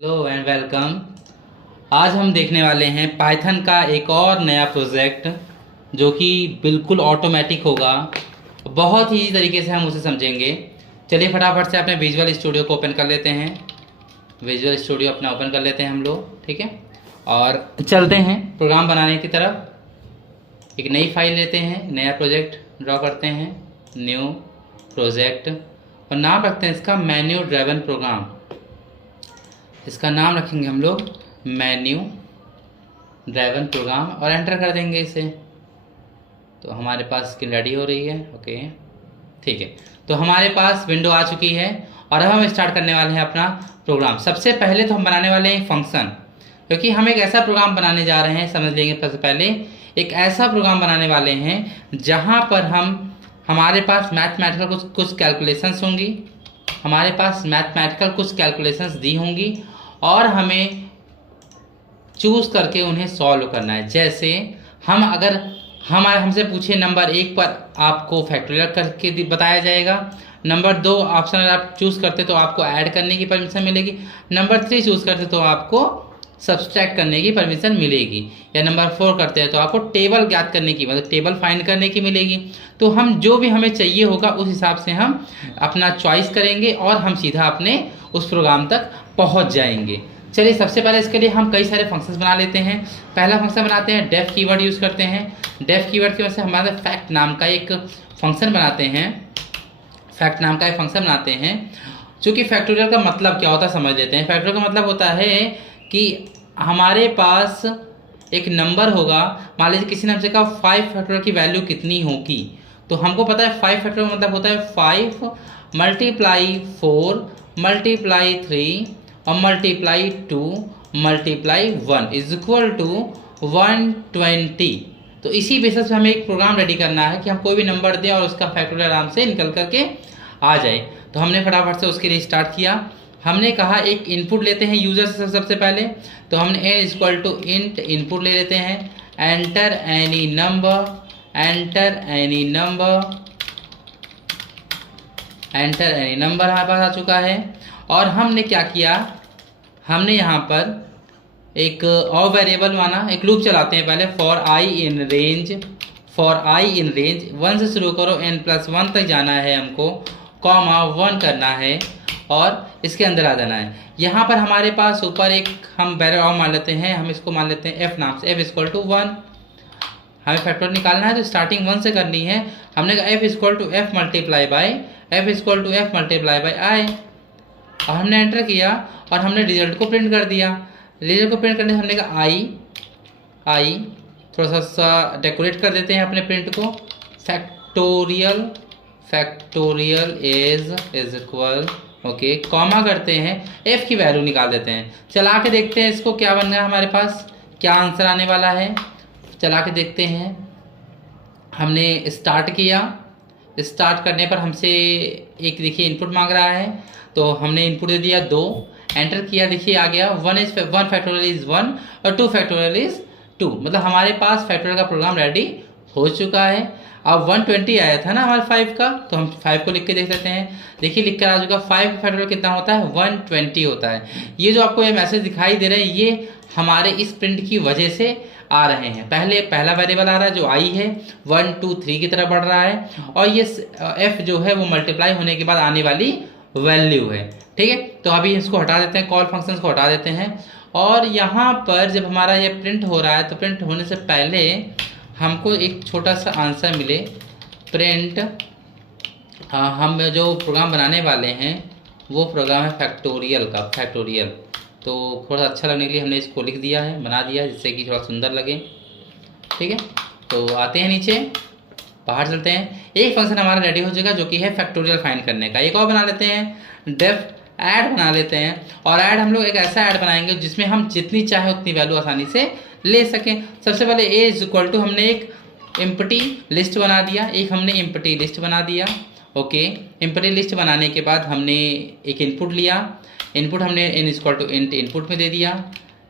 Hello and welcome. आज हम देखने वाले हैं पाइथन का एक और नया प्रोजेक्ट जो कि बिल्कुल ऑटोमेटिक होगा। बहुत ही तरीके से हम उसे समझेंगे। चलिए फटाफट से अपने विजुअल स्टूडियो को ओपन कर लेते हैं। विजुअल स्टूडियो अपना ओपन कर लेते हैं हम लोग, ठीक है। और चलते हैं प्रोग्राम बनाने की तरफ। एक नई फाइल लेते हैं, नया प्रोजेक्ट ड्रॉ करते हैं, न्यू प्रोजेक्ट, और नाम रखते हैं इसका मेन्यू ड्राइवन प्रोग्राम। इसका नाम रखेंगे हम लोग मेन्यू ड्राइवन प्रोग्राम और एंटर कर देंगे इसे। तो हमारे पास स्क्रीन रेडी हो रही है। ओके, ठीक है। तो हमारे पास विंडो आ चुकी है और अब हम स्टार्ट करने वाले हैं अपना प्रोग्राम। सबसे पहले तो हम बनाने वाले हैं फंक्शन, क्योंकि हम एक ऐसा प्रोग्राम बनाने जा रहे हैं। समझ लेंगे सबसे पहले एक ऐसा प्रोग्राम बनाने वाले हैं जहाँ पर हमारे पास मैथमेटिकल कुछ कैलकुलेशंस होंगी। हमारे पास मैथमेटिकल कुछ कैलकुलेशंस दी होंगी और हमें चूज़ करके उन्हें सॉल्व करना है। जैसे अगर हमसे पूछे नंबर 1 पर आपको फैक्टोरियल करके बताया जाएगा। नंबर 2 ऑप्शन अगर आप चूज़ करते तो आपको ऐड करने की परमिशन मिलेगी। नंबर 3 चूज़ करते तो आपको सब्सट्रैक्ट करने की परमिशन मिलेगी। या नंबर 4 करते हैं तो आपको टेबल ज्ञात करने की, मतलब टेबल फाइंड करने की मिलेगी। तो हम जो भी हमें चाहिए होगा उस हिसाब से हम अपना चॉइस करेंगे और हम सीधा अपने उस प्रोग्राम तक पहुंच जाएंगे। चलिए सबसे पहले इसके लिए हम कई सारे फंक्शंस बना लेते हैं। पहला फंक्शन बनाते हैं, डेफ कीवर्ड यूज़ करते हैं। डेफ कीवर्ड की वजह से हमारे फैक्ट नाम का एक फंक्शन बनाते हैं। फैक्ट नाम का एक फंक्शन बनाते हैं। चूँकि फैक्टोरियल का मतलब क्या होता है समझ लेते हैं। फैक्टोरियल का मतलब होता है कि हमारे पास एक नंबर होगा। मान लीजिए किसी ने हमसे कहा 5 फैक्टोरियल की वैल्यू कितनी होगी, तो हमको पता है 5 फैक्टोरियल का मतलब होता है 5 मल्टीप्लाई 4 मल्टीप्लाई 3 और multiply 2 multiply 1 is equal to 120। तो इसी बेसिस पे हमें एक प्रोग्राम रेडी करना है कि हम कोई भी नंबर दें और उसका फैक्टोरियल आराम से निकल करके आ जाए। तो हमने फटाफट से उसके लिए स्टार्ट किया। हमने कहा एक इनपुट लेते हैं यूजर से सबसे पहले। तो हमने n equal to int input ले लेते हैं। Enter any number, enter any number, enter any number हमारे पास आ चुका है। और हमने क्या किया, हमने यहाँ पर एक और वेरिएबल माना, एक लूप चलाते हैं पहले। For I in range, for I in range 1 से शुरू करो, n+1 तक जाना है हमको, कॉमा 1 करना है और इसके अंदर आ जाना है। यहाँ पर हमारे पास ऊपर एक हम वेरिएबल और मान लेते हैं, हम इसको मान लेते हैं f नाम से। f इक्वल टू 1, हमें फैक्टर निकालना है तो स्टार्टिंग 1 से करनी है। हमने कहा f equal to f multiply by, f equal to f multiply by I, और हमने एंटर किया और हमने रिजल्ट को प्रिंट कर दिया। रिजल्ट को प्रिंट करने से हमने कहा आई थोड़ा सा डेकोरेट कर देते हैं अपने प्रिंट को। Factorial, factorial is equal, okay, comma करते हैं, f की वैल्यू निकाल देते हैं। चला के देखते हैं इसको क्या बन गया, हमारे पास क्या आंसर आने वाला है। चला के देखते हैं। हमने स्टार्ट किया, स्टार्ट करने पर हमसे एक देखिए इनपुट मांग रहा है, तो हमने इनपुट दे दिया 2, एंटर किया, देखिए आ गया 1 फैक्टोरियल इज़ 1 और 2 फैक्टोरियल इज़ 2। मतलब हमारे पास फैक्टोरियल का प्रोग्राम रेडी हो चुका है। अब 120 आया था ना हमारे 5 का, तो हम 5 को लिख के देख लेते हैं। देखिए लिख कर आ चुका, 5 फैक्टोरियल कितना होता है, 120 होता है। ये जो आपको ये मैसेज दिखाई दे रहे हैं ये हमारे इस प्रिंट की वजह से आ रहे हैं। पहला वेरिएबल आ रहा है जो आई है, 1 2 3 की तरफ बढ़ रहा है, और ये f जो है वो मल्टीप्लाई होने के बाद आने वाली वैल्यू है, ठीक है। तो अभी इसको हटा देते हैं, कॉल फंक्शंस को हटा देते हैं। और यहाँ पर जब हमारा ये प्रिंट हो रहा है तो प्रिंट होने से पहले हमको एक छोटा सा आंसर मिले। प्रिंट, हम जो प्रोग्राम बनाने वाले हैं वो प्रोग्राम है फैक्टोरियल का, फैक्टोरियल। तो थोड़ा अच्छा लगने के लिए हमने इसको लिख दिया है, बना दिया, जिससे कि थोड़ा सुंदर लगे, ठीक है। तो आते हैं नीचे, बाहर चलते हैं। एक फंक्शन हमारा रेडी हो जाएगा जो कि है फैक्टोरियल फाइंड करने का। एक और बना लेते हैं, डेफ ऐड बना लेते हैं। और ऐड हम लोग एक ऐसा ऐड बनाएंगे जिसमें हम जितनी चाहे उतनी वैल्यू आसानी से ले सकें। सबसे पहले a इज इक्वल टू, हमने एक एम्प्टी लिस्ट बना दिया, एक हमने एम्प्टी लिस्ट बना दिया, ओके। एम्प्टी लिस्ट बनाने के बाद हमने एक इनपुट लिया, इनपुट हमने n equal to int input में दे दिया,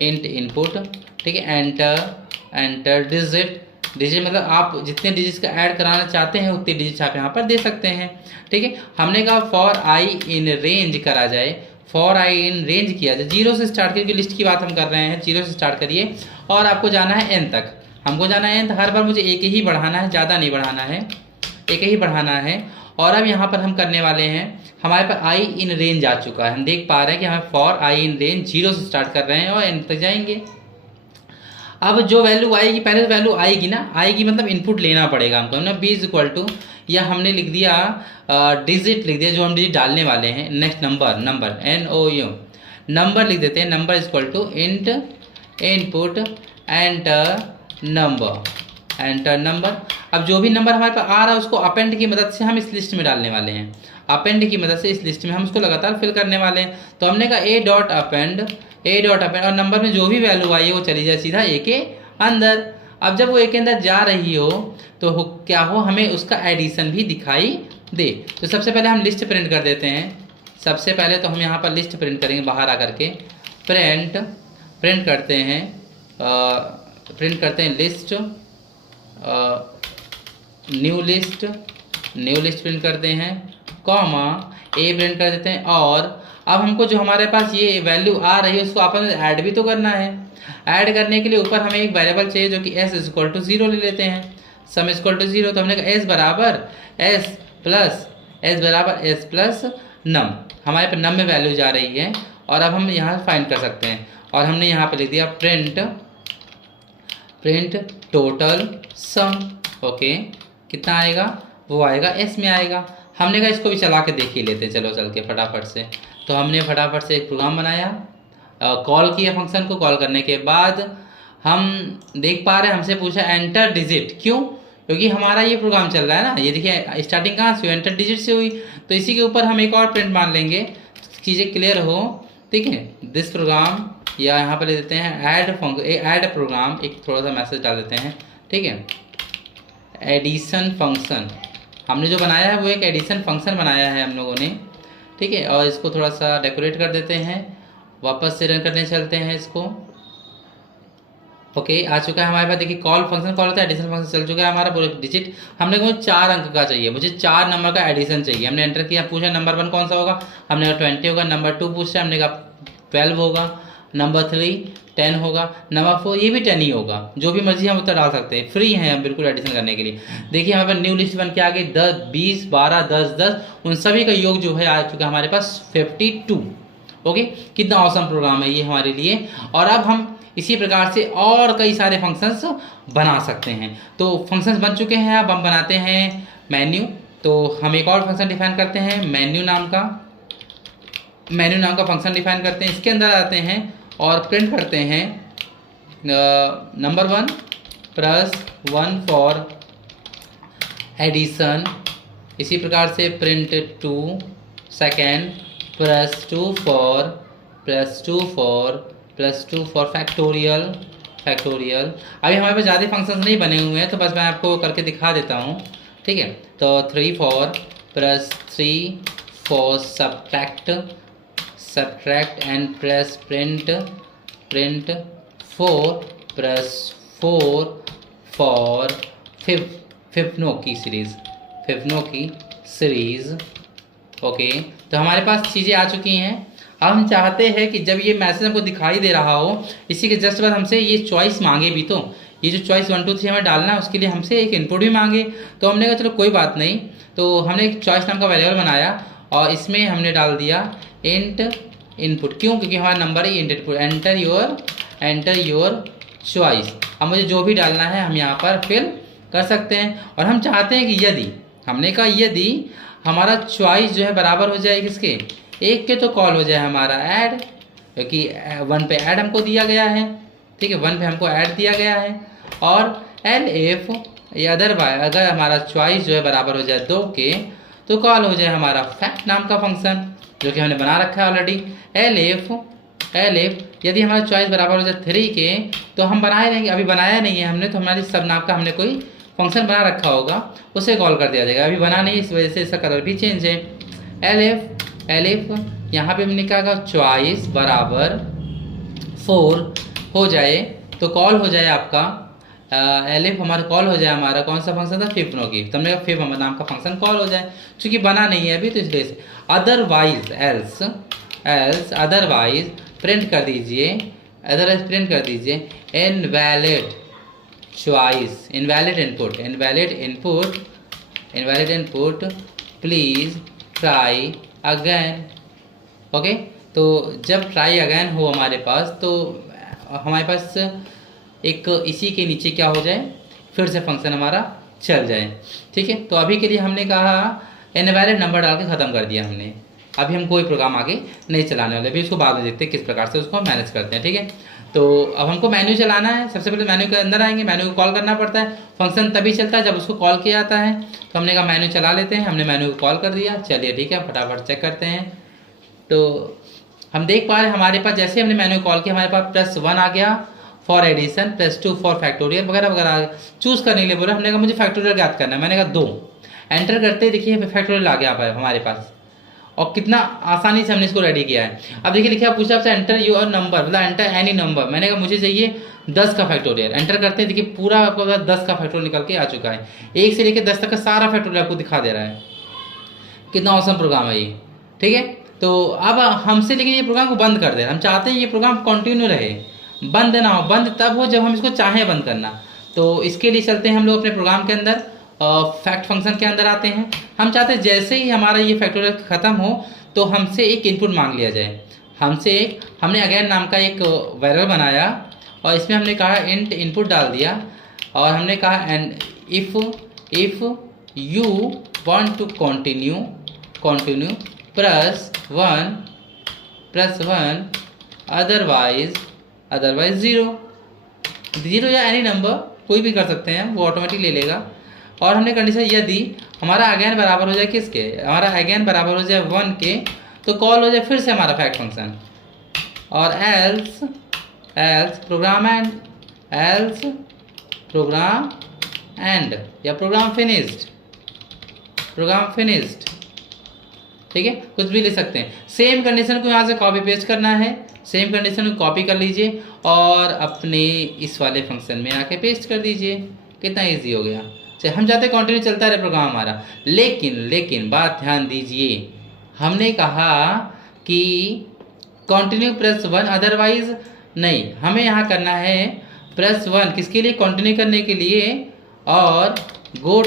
इंट इनपुट, ठीक है। एंटर डिजिट, डिजिट मतलब आप जितने डिजिट्स का ऐड कराना चाहते हैं उतने डिजिट्स आप यहाँ पर दे सकते हैं, ठीक है। हमने कहा फॉर आई इन रेंज करा जाए, फॉर आई इन रेंज किया जाए, 0 से स्टार्ट करके लिस्ट की बात हम कर रहे हैं, 0 से स्टार्ट करिए और आपको जाना है n तक, हमको जाना है n, हर बार मुझे एक ही बढ़ाना है, ज़्यादा नहीं बढ़ाना है, एक ही बढ़ाना है। और अब यहाँ पर हम करने वाले हैं, हमारे पास आई इन रेंज आ चुका है, हम देख पा रहे हैं कि हमें फॉर आई इन रेंज 0 से स्टार्ट कर रहे हैं और n तक जाएंगे। अब जो वैल्यू आएगी, पहले तो वैल्यू आएगी ना, आएगी मतलब इनपुट लेना पड़ेगा हमको ना, b इज इक्वल टू, या हमने लिख दिया डिजिट लिख दिया जो हम डिजिट डालने वाले हैं, नेक्स्ट नंबर NOU नंबर लिख देते हैं, number is equal to int input enter number. अब जो भी नंबर हमारे पास आ रहा है उसको अपेंड की मदद से हम इस लिस्ट में डालने वाले हैं, अपेंड की मदद से इस लिस्ट में हम उसको लगातार फिल करने वाले हैं। तो हमने कहा ए डॉट अपेंड और नंबर में जो भी वैल्यू आई है वो चली जाए सीधा ए के अंदर। अब जब वो ए के अंदर जा रही हो तो क्या हो, हमें उसका एडिशन भी दिखाई दे। तो सबसे पहले हम लिस्ट प्रिंट कर देते हैं, सबसे पहले तो हम यहाँ पर लिस्ट प्रिंट करेंगे, बाहर आकर के प्रिंट करते हैं लिस्ट, न्यू लिस्ट प्रिंट करते हैं, कॉमा ए प्रिंट कर देते हैं। और अब हमको जो हमारे पास ये वैल्यू आ रही है उसको आपस में ऐड भी तो करना है। ऐड करने के लिए ऊपर हमें एक वेरिएबल चाहिए जो कि s इज इक्वल टू 0 ले लेते हैं, सम इज इक्वल टू 0। तो हमने कहा s बराबर s प्लस नम, हमारे पर नम में वैल्यू जा रही है और अब हम यहाँ फाइंड कर सकते हैं। और हमने यहाँ पे लिख दिया प्रिंट टोटल सम। ओके, कितना आएगा, वो आएगा s में आएगा। हमने कहा इसको भी चला के देख ही लेते हैं, चलो चल के फटाफट से। तो हमने फटाफट से एक प्रोग्राम बनाया, कॉल किया फंक्शन को, कॉल करने के बाद हम देख पा रहे हैं हमसे पूछा एंटर डिजिट, क्यों, क्योंकि हमारा ये प्रोग्राम चल रहा है ना, ये देखिए स्टार्टिंग कहाँ से हुई, एंटर डिजिट से हुई। तो इसी के ऊपर हम एक और प्रिंट मान लेंगे, चीज़ें क्लियर हो, ठीक है। दिस प्रोग्राम, या यहाँ पर ले देते हैं ऐड प्रोग्राम, एक थोड़ा सा मैसेज डाल देते हैं, ठीक है। एडिशन फंक्शन हमने जो बनाया है वो एक एडिशन फंक्शन बनाया है हम लोगों ने, ठीक है। और इसको थोड़ा सा डेकोरेट कर देते हैं, वापस से रन करने चलते हैं इसको। ओके, आ चुका है हमारे पास, देखिए कॉल फंक्शन कॉल होता है, एडिशन फंक्शन चल चुका है हमारा पूरा डिजिट। हमने कहा 4 अंक का चाहिए, मुझे 4 नंबर का एडिशन चाहिए। हमने एंटर किया, पूछा नंबर 1 कौन सा होगा, हमने कहा 20 होगा। नंबर 2 पूछा, हमने कहा 12 होगा। नंबर 3 10 होगा। नंबर 4 ये भी 10 ही होगा, जो भी मर्जी हम उत्तर डाल सकते हैं, फ्री हैं हम बिल्कुल एडिशन करने के लिए। देखिए हमारे पास न्यू लिस्ट बन के आ गई, 10 20 12 10 10, उन सभी का योग जो है आ चुका हमारे पास 52। ओके, कितना औसम प्रोग्राम है ये हमारे लिए। और अब हम इसी प्रकार से और कई सारे फंक्शंस बना सकते हैं। तो फंक्शंस बन चुके हैं, अब हम बनाते हैं मेन्यू। तो हम एक और फंक्शन डिफाइन करते हैं, मेन्यू नाम का फंक्शन डिफाइन करते हैं। इसके अंदर आते हैं और प्रिंट करते हैं नंबर 1 + 1 फॉर एडिशन। इसी प्रकार से प्रिंट 2 सेकेंड +2 फॉर फैक्टोरियल। अभी हमारे पास ज़्यादा फंक्शंस नहीं बने हुए हैं, तो बस मैं आपको करके दिखा देता हूँ, ठीक है। तो 3 +3 for subtract and plus print 4 +4 for फिफ्नो की सीरीज़। ओके, तो हमारे पास चीज़ें आ चुकी हैं। अब हम चाहते हैं कि जब ये मैसेज हमको दिखाई दे रहा हो, इसी के जस्ट बाद हमसे ये चॉइस मांगे भी, तो ये जो चॉइस 1 2 3 हमें डालना है उसके लिए हमसे एक इनपुट भी मांगे। तो हमने कहा चलो कोई बात नहीं, तो हमने एक चॉइस नाम का वेरिएबल बनाया और इसमें हमने डाल दिया इंट इनपुट। क्यों, क्योंकि हमारा नंबर है int input, enter your choice. अब मुझे जो भी डालना है हम यहाँ पर फिल कर सकते हैं। और हम चाहते हैं कि यदि हमारा चॉइस जो है बराबर हो जाए किसके, 1 के, तो कॉल हो जाए हमारा ऐड, क्योंकि 1 पे ऐड हमको दिया गया है, ठीक है, 1 पे हमको ऐड दिया गया है। और एलएफ या अदरवाइज अगर हमारा चॉइस जो है बराबर हो जाए 2 के, तो कॉल हो जाए हमारा फैक्ट नाम का फंक्शन जो कि हमने बना रखा है ऑलरेडी। एलएफ यदि हमारा चॉइस बराबर हो जाए 3 के, तो हम बनाए रहेंगे, अभी बनाया नहीं है हमने, तो हमारी सब नाम का हमने कोई फंक्शन बना रखा होगा, उसे कॉल कर दिया जाएगा। अभी बना नहीं, इस वजह से इसका कलर भी चेंज है। एलएफ यहाँ पे हमने कहा चॉइस बराबर 4 हो जाए तो कॉल हो जाए आपका एलएफ, हमारा कॉल हो जाए हमारा कौन सा फंक्शन था, फिफ्नो की। तो हमने कहा फिफ नाम का फंक्शन कॉल हो जाए, चूँकि बना नहीं है अभी, तो इस वजह से। Otherwise else else otherwise print कर दीजिए, अदरवाइज प्रिंट कर दीजिए invalid choice, invalid input, invalid input please try again. Okay, तो जब ट्राई अगेन हो हमारे पास तो हमारे पास एक इसी के नीचे क्या हो जाए, फिर से फंक्शन हमारा चल जाए। ठीक है, तो अभी के लिए हमने कहा इनवैलिड नंबर डाल के ख़त्म कर दिया हमने। अभी हम कोई प्रोग्राम आगे नहीं चलाने वाले, अभी उसको बाद में देखते हैं किस प्रकार से उसको मैनेज करते हैं। ठीक है, तो अब हमको मेन्यू चलाना है। सबसे पहले मेन्यू के अंदर आएंगे, मेन्यू को कॉल करना पड़ता है। फंक्शन तभी चलता है जब उसको कॉल किया जाता है। तो हमने कहा मेन्यू चला लेते हैं, हमने मेन्यू को कॉल कर दिया। चलिए ठीक है, फटाफट चेक करते हैं। तो हम देख पा रहे हैं हमारे पास जैसे हमने मेन्यू कॉल किया हमारे पास +1 आ गया फॉर एडिशन, +2 फॉर फैक्टोरियल वगैरह वगैरह चूज़ करने के लिए बोला। हमने कहा मुझे फैक्टोरियल याद करना है, मैंने कहा 2 एंटर करते देखिए फैक्टोरियल आ गया हमारे पास, और कितना आसानी से हमने इसको रेडी किया है। अब देखिए लिखा पूछा आपसे एंटर योर नंबर, मतलब एंटर एनी नंबर। मैंने कहा मुझे चाहिए 10 का फैक्टोरियल। एंटर करते हैं देखिए पूरा आपको 10 का फैक्टोरियल निकल के आ चुका है। 1 से लेकर 10 तक का सारा फैक्टोरियल आपको दिखा दे रहा है। कितना औसम प्रोग्राम है ये। ठीक है, तो अब हमसे लेकिन ये प्रोग्राम को बंद कर दे, हम चाहते हैं ये प्रोग्राम कंटिन्यू रहे, बंद ना हो। बंद तब हो जब हम इसको चाहें बंद करना। तो इसके लिए चलते हैं हम लोग अपने प्रोग्राम के अंदर, फैक्ट फंक्शन के अंदर आते हैं। हम चाहते हैं जैसे ही हमारा ये फैक्टोरियल ख़त्म हो तो हमसे एक इनपुट मांग लिया जाए। हमने अगेन नाम का एक वेरिएबल बनाया और इसमें हमने कहा इंट इनपुट डाल दिया, और हमने कहा and if you want to continue +1 otherwise 0 या एनी नंबर कोई भी कर सकते हैं, वो ऑटोमेटिक ले लेगा। और हमने कंडीशन यदि हमारा अगेन बराबर हो जाए किसके, हमारा अगेन बराबर हो जाए 1 के, तो कॉल हो जाए फिर से हमारा फैक्ट फंक्शन। और एल्स प्रोग्राम एंड या प्रोग्राम फिनिश्ड। ठीक है, कुछ भी ले सकते हैं। सेम कंडीशन को यहाँ से कॉपी पेस्ट करना है, सेम कंडीशन को कॉपी कर लीजिए और अपने इस वाले फंक्शन में आके पेस्ट कर दीजिए। कितना इजी हो गया। चलिए, हम चाहते हैं कंटिन्यू चलता रहे प्रोग्राम हमारा, लेकिन बात ध्यान दीजिए, हमने कहा कि कंटिन्यू +1 अदरवाइज नहीं, हमें यहाँ करना है +1 किसके लिए, कंटिन्यू करने के लिए। और go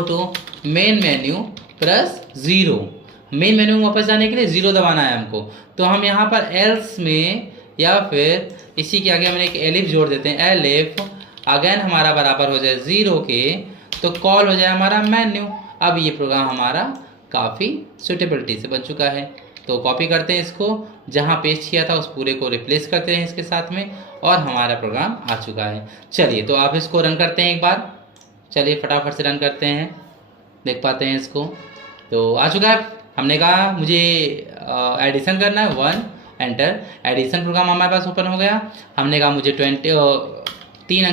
to main menu +0, main menu में वापस जाने के लिए 0 दबाना है हमको। तो हम यहाँ पर एल्स में या फिर इसी के आगे हमने एक एलिफ जोड़ देते हैं, एलिफ अगेन हमारा बराबर हो जाए 0 के, तो कॉल हो जाए हमारा मेन्यू। अब ये प्रोग्राम हमारा काफ़ी सुटेबिलिटी से बन चुका है। तो कॉपी करते हैं इसको, जहाँ पेस्ट किया था उस पूरे को रिप्लेस करते हैं इसके साथ में, और हमारा प्रोग्राम आ चुका है। चलिए, तो आप इसको रन करते हैं एक बार। चलिए फटाफट से रन करते हैं, देख पाते हैं इसको। तो आ चुका है। हमने कहा मुझे एडिशन करना है 1 एंटर, एडिशन प्रोग्राम हमारे पास ओपन हो गया। हमने कहा मुझे 3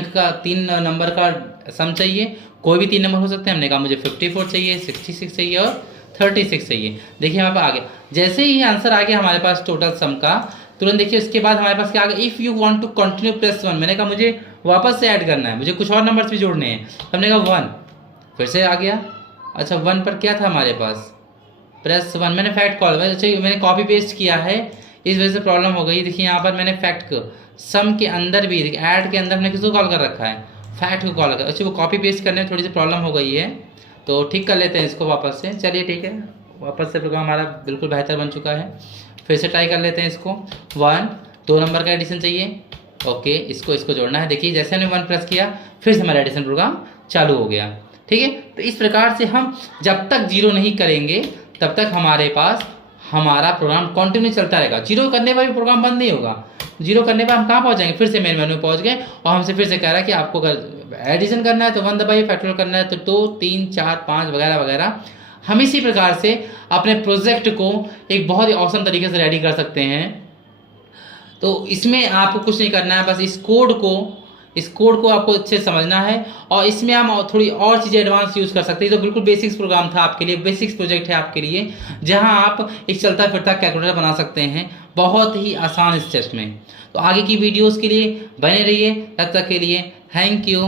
नंबर का सम चाहिए, कोई भी 3 नंबर हो सकते हैं। हमने कहा मुझे 54 चाहिए, 66 चाहिए और 36 चाहिए। देखिए हमारे पास आ गया। जैसे ही आंसर आ गया हमारे पास टोटल सम का, तुरंत देखिए उसके बाद हमारे पास क्या आ गया, if you want to continue +1। मैंने कहा मुझे वापस से ऐड करना है, मुझे कुछ और नंबर्स भी जोड़ने हैं। हमने कहा 1, फिर से आ गया। अच्छा, 1 पर क्या था हमारे पास, +1। मैंने फैक्ट कॉल, अच्छा मैंने कॉपी पेस्ट किया है, इस वजह से प्रॉब्लम हो गई। देखिए यहाँ पर मैंने फैक्ट को सम के अंदर भी ऐड के अंदर हमने किसको कॉल कर रखा है, फैक्ट को कॉल कर। अच्छा, वो कॉपी पेस्ट करने में थोड़ी सी प्रॉब्लम हो गई है, तो ठीक कर लेते हैं इसको वापस से। चलिए ठीक है, वापस से प्रोग्राम हमारा बिल्कुल बेहतर बन चुका है। फिर से ट्राई कर लेते हैं इसको। 1 2 नंबर का एडिशन चाहिए, ओके, इसको जोड़ना है। देखिए जैसे हमने 1 प्रेस किया फिर से हमारा एडिशन प्रोग्राम चालू हो गया। ठीक है, तो इस प्रकार से हम जब तक 0 नहीं करेंगे तब तक हमारे पास हमारा प्रोग्राम कंटिन्यू चलता रहेगा। 0 करने पर भी प्रोग्राम बंद नहीं होगा। 0 करने पर हम कहाँ पहुँच जाएंगे, फिर से मेन मेन्यू पहुँच गए, और हमसे फिर से कह रहा है कि आपको अगर एडिशन करना है तो 1 दबाइए, फैक्टोरियल करना है तो 2 3 4 5 वगैरह वगैरह। हम इसी प्रकार से अपने प्रोजेक्ट को एक बहुत ही औसम तरीके से रेडी कर सकते हैं। तो इसमें आपको कुछ नहीं करना है, बस इस कोड को आपको अच्छे से समझना है, और इसमें हम थोड़ी और चीज़ें एडवांस यूज़ कर सकते हैं। तो बिल्कुल बेसिक्स प्रोग्राम था आपके लिए, बेसिक्स प्रोजेक्ट है आपके लिए, जहां आप एक चलता फिरता कैलकुलेटर बना सकते हैं बहुत ही आसान स्टेप्स में। तो आगे की वीडियोस के लिए बने रहिए, तब तक के लिए थैंक यू।